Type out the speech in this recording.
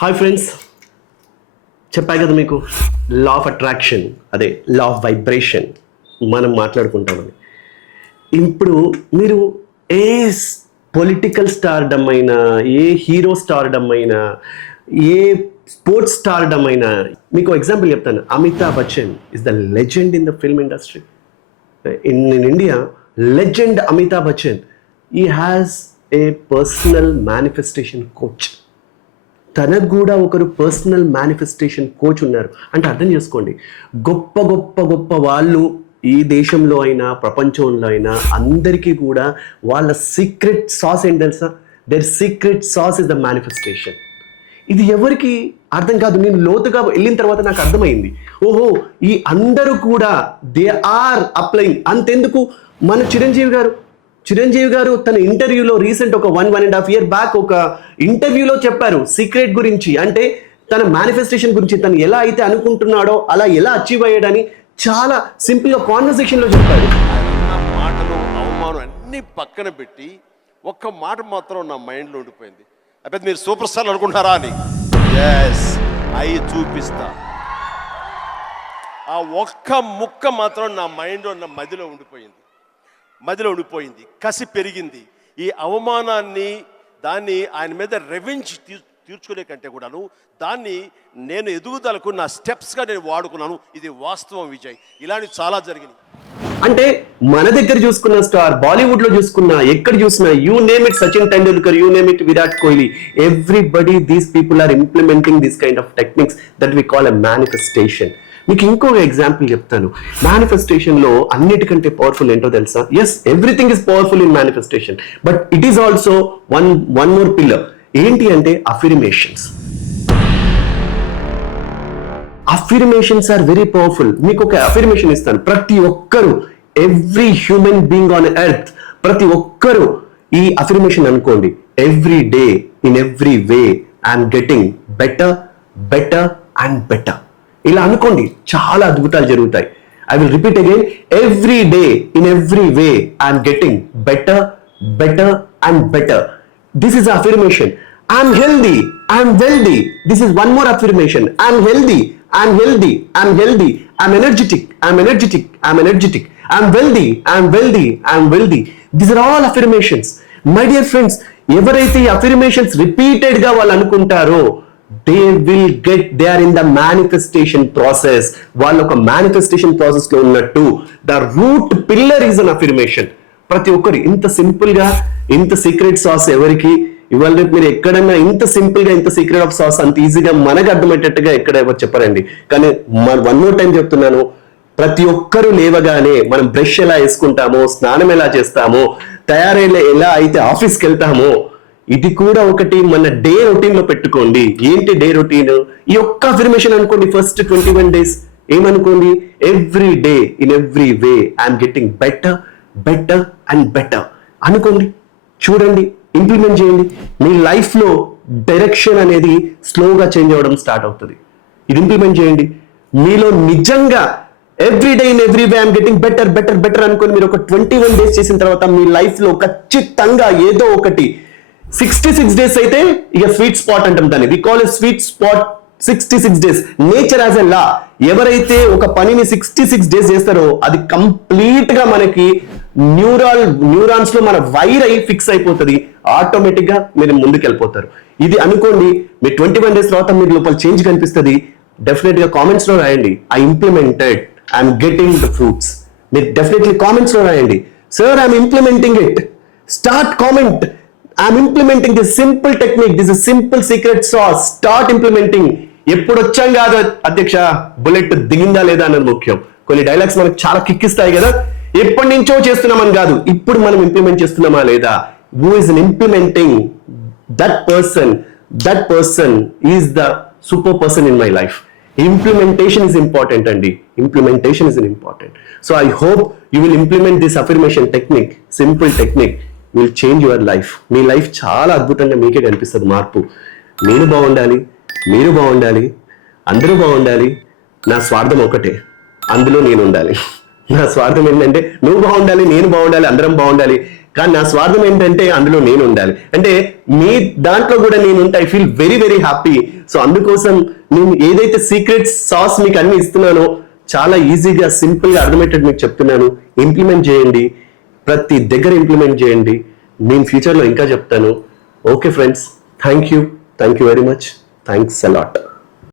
Hi friends, చెప్పా కదా మీకు లా ఆఫ్ అట్రాక్షన్, అదే లా ఆఫ్ వైబ్రేషన్ మనం మాట్లాడుకుంటామని. ఇప్పుడు మీరు ఏ పొలిటికల్ స్టార్డమ్ అయినా, ఏ హీరో స్టార్డమ్ అయినా, ఏ స్పోర్ట్స్ స్టార్డమ్ అయినా, మీకు ఎగ్జాంపుల్ చెప్తాను. Amitabh Bachchan is the legend in the film industry. In India, legend Amitabh Bachchan, he has a personal manifestation coach. తనకు కూడా ఒకరు పర్సనల్ మేనిఫెస్టేషన్ కోచ్ ఉన్నారు. అంటే అర్థం చేసుకోండి, గొప్ప గొప్ప గొప్ప వాళ్ళు ఈ దేశంలో అయినా ప్రపంచంలో అయినా అందరికీ కూడా వాళ్ళ సీక్రెట్ సాస్ ఏంటి తెలుసా? Their secret sauce is the manifestation. ఇది ఎవరికి అర్థం కాదు. నేను లోతుగా వెళ్ళిన తర్వాత నాకు అర్థమైంది, ఓహో ఈ అందరూ కూడా దే ఆర్ అప్లైయింగ్. అంతెందుకు, మన చిరంజీవి గారు తన ఇంటర్వ్యూలో రీసెంట్ ఒక 1.5 year బ్యాక్ ఒక ఇంటర్వ్యూలో చెప్పారు సీక్రెట్ గురించి. అంటే తన మేనిఫెస్టేషన్ గురించి, తను ఎలా అయితే అనుకుంటున్నాడో అలా ఎలా అచీవ్ అయ్యాడని చాలా సింపుల్గా కాన్వర్సేషన్లో చెప్పాడు. మాటలు అవమానం అన్ని పక్కన పెట్టి ఒక్క మాట మాత్రం నా మైండ్లో ఉండిపోయింది. అయితే మీరు సూపర్ స్టార్ అనుకుంటారా అని. ఎస్, అవి చూపిస్తా. ఆ ఒక్క ముక్క మాత్రం నా మైండ్లో, నా మదిలో ఉండిపోయింది. కసి పెరిగింది. ఈ అవమానాన్ని, దాన్ని ఆయన మీద రెవెంజ్ తీర్చుకునే కంటే కూడాను దాన్ని నేను ఎదుగుదలకు నా స్టెప్స్గా నేను వాడుకున్నాను. ఇది వాస్తవం విజయ్. ఇలాంటి చాలా జరిగినాయి. అంటే మన దగ్గర చూసుకున్న స్టార్, బాలీవుడ్ లో చూసుకున్నా, ఎక్కడ చూసినా, you name it Sachin Tendulkar, you name it Virat Kohli, everybody these people are implementing this kind of techniques that we call a manifestation. మీకు ఇంకొక ఎగ్జాంపుల్ చెప్తాను. మేనిఫెస్టేషన్ లో అన్నిటికంటే పవర్ఫుల్ ఏంటో తెలుసా? Yes, everything is powerful in manifestation, but it is also one more pillar. ఏంటి అంటే affirmations. Affirmations are very powerful. మీకు ఒక అఫిర్మేషన్ ఇస్తాను. ప్రతి ఒక్కరు, every human being on earth, ప్రతి ఒక్కరు ఈ అఫిర్మేషన్ అనుకోండి. Every day, in every way, I'm getting better, better and better. ఇలా అనుకోండి, చాలా అద్భుతాలు జరుగుతాయి. I will repeat again. Every day, in every way, I'm getting better, better and better. This is affirmation. I'm healthy, I'm wealthy. This is one more affirmation. I'm healthy, I'm healthy, I'm healthy. I'm energetic, I'm energetic, I'm energetic. I'm wealthy, I'm wealthy, I'm wealthy. These are all affirmations. My dear friends, ఎవరైతే ఈ affirmations repeated గా వాళ్ళు అనుకుంటారో, they will get, they are in the manifestation process. వాళ్ళు ఒక manifestation process లో ఉన్నట్టు. The route pillar is an affirmation. ప్రతి ఒక్కరు ఇంత సింపుల్ గా, ఇంత సీక్రెట్ సాస్ ఎవరికి ఇవాళ రేపు మీరు ఎక్కడన్నా ఇంత సింపుల్ గా, ఇంత సీక్రెట్ ఆఫ్ సాస్ అంత ఈజీగా మనకు అర్థమయ్యేటట్టుగా ఎక్కడ ఎవరు చెప్పరండి. కానీ వన్ మోర్ టైం చెప్తున్నాను, ప్రతి ఒక్కరూ లేవగానే మనం బ్రష్ ఎలా వేసుకుంటామో, స్నానం ఎలా చేస్తామో, తయారయ్యే ఎలా అయితే ఆఫీస్కి వెళ్తామో, ఇది కూడా ఒకటి మన డే రొటీన్ లో పెట్టుకోండి. ఏంటి డే రొటీన్? ఈ ఒక్క అఫర్మేషన్ అనుకోండి. ఫస్ట్ 21 days ఏమనుకోండి? Every day, in every way, I'm getting better, better and better అనుకోండి. చూడండి, ఇంప్లిమెంట్ చేయండి. మీ లైఫ్ లో డైరెక్షన్ అనేది స్లోగా చేంజ్ అవ్వడం స్టార్ట్ అవుతుంది. ఇది ఇంప్లిమెంట్ చేయండి. మీలో నిజంగా every day, in every way, I'm getting better, better, better అనుకోని మీరు ఒక 21 days చేసిన తర్వాత మీ లైఫ్ లో ఖచ్చితంగా ఏదో ఒకటి 66 days అయితే ఇక స్వీట్ స్పాట్ అంటాం దాన్ని. We call a sweet spot 66 days. Nature as a law. ఎవరైతే ఒక పనిని 66 days చేస్తారో అది కంప్లీట్ గా మనకి న్యూరాన్స్ లో మన వైర్ అయి ఫిక్స్ అయిపోతుంది. ఆటోమేటిక్ గా మీరు ముందుకు వెళ్ళిపోతారు. ఇది అనుకోండి. మీరు 21 days తర్వాత మీరు లోపల చేంజ్ కనిపిస్తుంది. డెఫినెట్ గా కామెంట్స్ లో రాయండి, I implemented, I'm getting the fruits. మీరు డెఫినెట్లీ కామెంట్స్ లో రాయండి, sir I'm implementing it. Start comment. I'm implementing this simple technique. This is simple secret sauce. Start implementing. ఎప్పుడు వచ్చాం కాదు అధ్యక్ష, బుల్లెట్ దిగిందా లేదా అన్నది ముఖ్యం. కొన్ని డైలాగ్స్ మనకు చాలా కిక్కిస్తాయి కదా. ఎప్పటి నుంచో చేస్తున్నామని కాదు, ఇప్పుడు మనం ఇంప్లిమెంట్ చేస్తున్నామా లేదా. Who is implementing? That person is the super person in my life. Implementation is important అండి. Implementation is important. So I hope you will implement this affirmation technique, simple technique. Will change your life. Me life చాలా అద్భుతంగా మీకే కనిపిస్తుంది మార్పు. నేను బాగుండాలి, మీరు బాగుండాలి, అందరూ బాగుండాలి. నా స్వార్థం ఒకటే, అందులో నేను ఉండాలి. నా స్వార్థం ఏంటంటే నువ్వు బాగుండాలి, నేను బాగుండాలి, అందరం బాగుండాలి. కానీ నా స్వార్థం ఏంటంటే అందులో నేను ఉండాలి. అంటే మీ దాంట్లో కూడా నేను ఉంటే I feel very very happy. So అందుకోసం నేను ఏదైతే సీక్రెట్ సాస్ మీకు అన్ని ఇస్తున్నానో చాలా ఈజీగా సింపుల్ గా అర్థమయ్యేటట్టు మీకు చెప్తున్నాను. ఇంప్లిమెంట్ చేయండి, ప్రతి దగ్గర ఇంప్లిమెంట్ చేయండి. నేను ఫ్యూచర్ లో ఇంకా చెప్తాను. Okay friends, thank you very much. Thanks a lot.